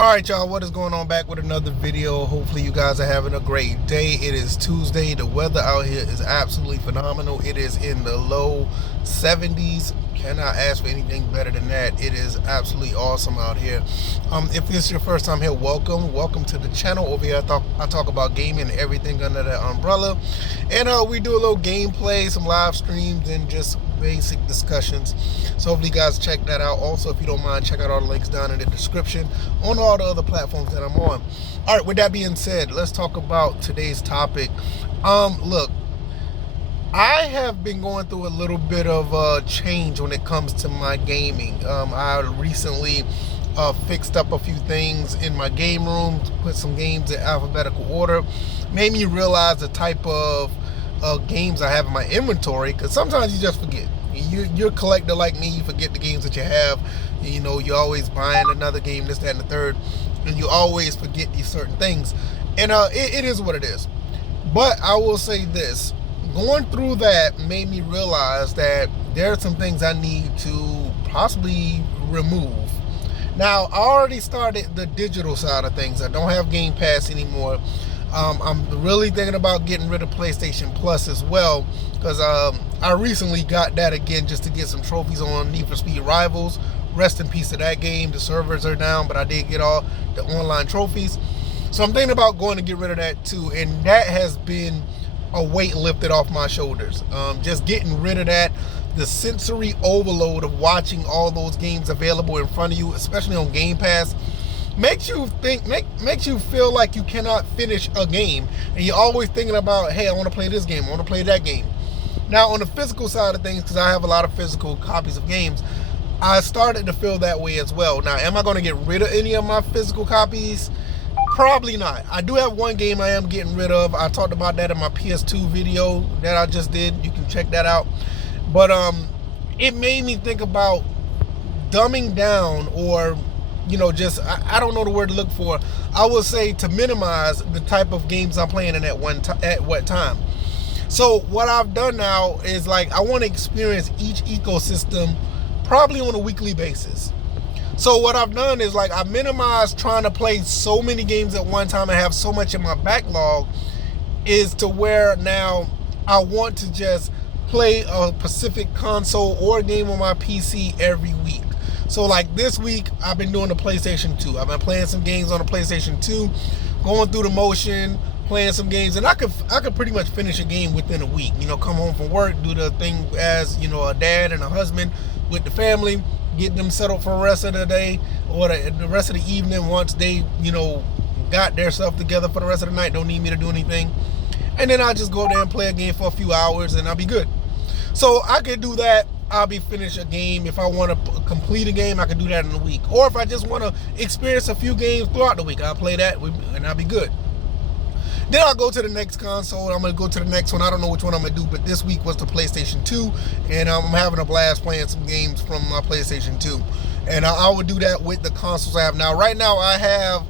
Alright y'all, what is going on? Back with another video. Hopefully you guys are having a great day. It is Tuesday. The weather out here is absolutely phenomenal. It is in the low 70s. Cannot ask for anything better than that. It is absolutely awesome out here. If this is your first time here, welcome to the channel. Over here I talk about gaming and everything under that umbrella, and we do a little gameplay, some live streams, and just basic discussions. So hopefully you guys check that out. Also, if you don't mind, check out all the links down in the description on all the other platforms that I'm on. All right, with that being said, let's talk about today's topic. Look, I have been going through a little bit of a change when it comes to my gaming. I recently fixed up a few things in my game room, put some games in alphabetical order, made me realize the type of games I have in my inventory, because sometimes you just forget. You're a collector like me, you forget the games that you have. You know, you're always buying another game, this, that, and the third, and you always forget these certain things. And it is what it is. But I will say this, going through that made me realize that there are some things I need to possibly remove. Now, I already started the digital side of things. I don't have Game Pass anymore. I'm really thinking about getting rid of PlayStation Plus as well, because I recently got that again just to get some trophies on Need for Speed Rivals. Rest in peace to that game. The servers are down, but I did get all the online trophies. So I'm thinking about going to get rid of that too, and that has been a weight lifted off my shoulders. Just getting rid of that, the sensory overload of watching all those games available in front of you, especially on Game Pass, makes you think, makes you feel like you cannot finish a game, and you're always thinking about, hey, I want to play this game, I want to play that game. Now, on the physical side of things, because I have a lot of physical copies of games, I started to feel that way as well. Now, am I going to get rid of any of my physical copies? Probably not. I do have one game I am getting rid of. I talked about that in my PS2 video that I just did. You can check that out. But it made me think about dumbing down, or just I don't know the word to look for. I would say to minimize the type of games I'm playing in at what time. So what I've done now is, like, I want to experience each ecosystem probably on a weekly basis. So what I've done is, like, I minimized trying to play so many games at one time and have so much in my backlog, is to where now I want to just play a specific console or a game on my PC every week. So like this week, I've been doing the PlayStation 2. I've been playing some games on the PlayStation 2, going through the motion, playing some games, and I could pretty much finish a game within a week. Come home from work, do the thing as, a dad and a husband with the family, get them settled for the rest of the day or the rest of the evening once they, got their stuff together for the rest of the night, don't need me to do anything. And then I'll just go there and play a game for a few hours and I'll be good. So I could do that. I'll be finished a game. If I want to complete a game, I can do that in a week. Or if I just want to experience a few games throughout the week, I'll play that and I'll be good. Then I'll go to the next console. I'm going to go to the next one. I don't know which one I'm going to do, but this week was the PlayStation 2, and I'm having a blast playing some games from my PlayStation 2. And I would do that with the consoles I have now. Right now, I have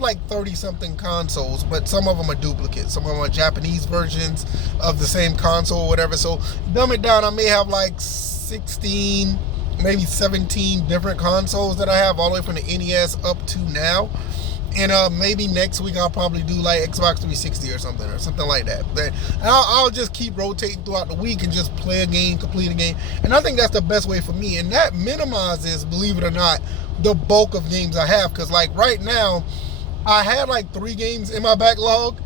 like 30-something consoles, but some of them are duplicates. Some of them are Japanese versions of the same console or whatever. So dumb it down, I may have like 16, maybe 17 different consoles that I have, all the way from the NES up to now. And maybe next week I'll probably do like Xbox 360 or something like that. But I'll just keep rotating throughout the week and just play a game, complete a game. And I think that's the best way for me. And that minimizes, believe it or not, the bulk of games I have. Because like right now, I had like 3 games in my backlog.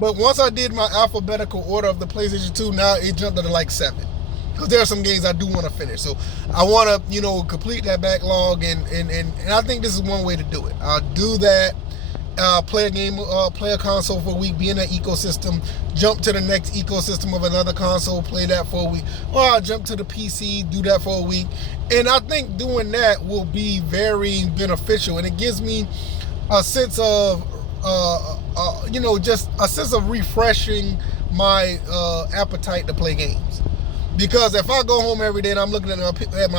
But once I did my alphabetical order of the PlayStation 2, now it jumped to like 7. Because there are some games I do want to finish. So I want to, complete that backlog. And I think this is one way to do it. I'll do that. Play a game, play a console for a week, be in that ecosystem, jump to the next ecosystem of another console, play that for a week, or I'll jump to the PC, do that for a week. And I think doing that will be very beneficial, and it gives me a sense of just a sense of refreshing my appetite to play games. Because if I go home every day and I'm looking at my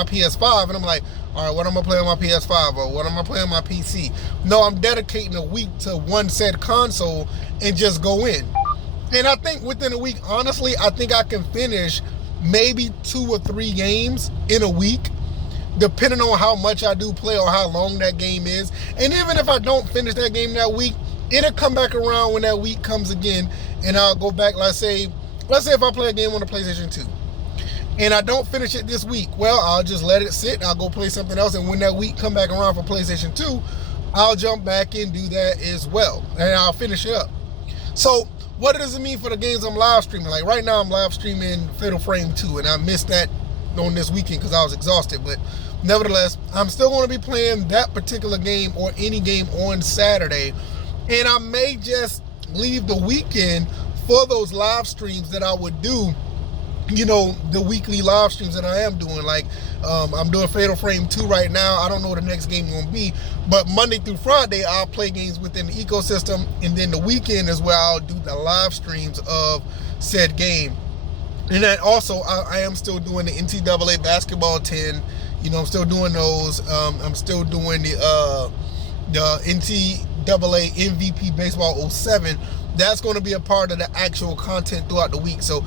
PS5 and I'm like, all right, what am I playing on my PS5, or what am I playing on my PC? No, I'm dedicating a week to one said console and just go in. And I think within a week, honestly, I think I can finish maybe 2 or 3 games in a week depending on how much I do play or how long that game is. And even if I don't finish that game that week, it'll come back around when that week comes again, and I'll go back. Let's say if I play a game on the PlayStation 2 and I don't finish it this week, well, I'll just let it sit. I'll go play something else, and when that week come back around for PlayStation 2, I'll jump back and do that as well, and I'll finish it up. So what does it mean for the games I'm live streaming? Like right now I'm live streaming Fatal Frame 2, and I missed that on this weekend because I was exhausted, but nevertheless, I'm still going to be playing that particular game or any game on Saturday, and I may just leave the weekend for those live streams that I would do, you know, the weekly live streams that I am doing. Like I'm doing Fatal Frame 2 right now. I don't know what the next game going to be, but Monday through Friday I'll play games within the ecosystem, and then the weekend is where I'll do the live streams of said game. And then also I am still doing the NCAA basketball 10. You know, I'm still doing those. I'm still doing the NCAA MVP baseball 07. That's going to be a part of the actual content throughout the week. So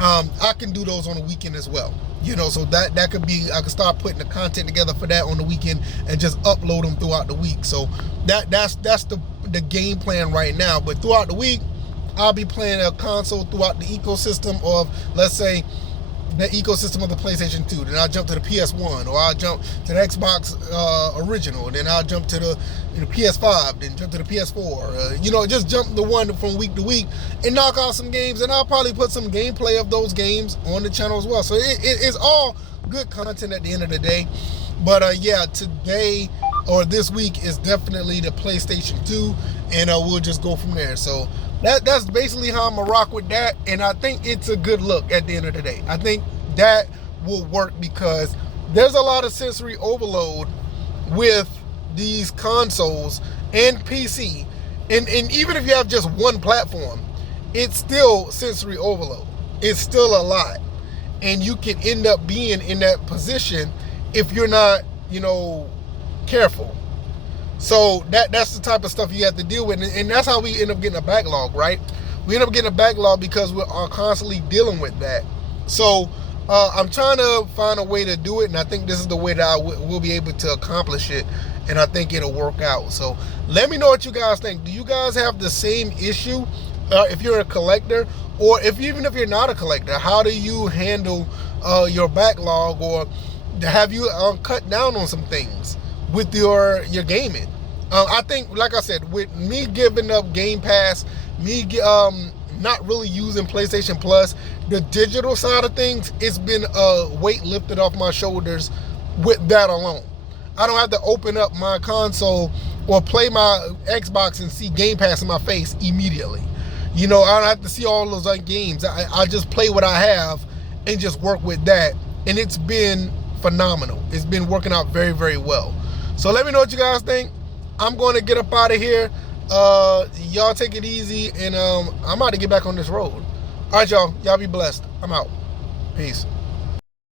I can do those on the weekend as well. You know, so that could be, I could start putting the content together for that on the weekend and just upload them throughout the week. So that's the game plan right now. But throughout the week, I'll be playing a console throughout the ecosystem of, let's say, the ecosystem of the PlayStation 2. Then I'll jump to the PS1, or I'll jump to the Xbox original. Then I'll jump to the PS5, then jump to the PS4. You know, just jump the one from week to week and knock out some games. And I'll probably put some gameplay of those games on the channel as well. So it's all good content at the end of the day. But yeah, today or this week is definitely the PlayStation 2, and we'll just go from there. So that's basically how I'm gonna rock with that, and I think it's a good look at the end of the day. I think that will work because there's a lot of sensory overload with these consoles and PC, and even if you have just one platform, it's still sensory overload. It's still a lot, and you can end up being in that position if you're not, you know, careful. So that's the type of stuff you have to deal with, and that's how we end up getting a backlog, right? We end up getting a backlog because we are constantly dealing with that. So I'm trying to find a way to do it, and I think this is the way that I will be able to accomplish it, and I think it'll work out. So let me know what you guys think. Do you guys have the same issue if you're a collector, or even if you're not a collector? How do you handle your backlog, or have you cut down on some things with your gaming? I think, like I said, with me giving up Game Pass, me not really using PlayStation Plus, the digital side of things, it's been a weight lifted off my shoulders with that alone. I don't have to open up my console or play my Xbox and see Game Pass in my face immediately. You know, I don't have to see all those other games. I just play what I have and just work with that, and it's been phenomenal. It's been working out very, very well. So let me know what you guys think. I'm going to get up out of here. Y'all take it easy, and I'm about to get back on this road. All right, y'all. Y'all be blessed. I'm out. Peace.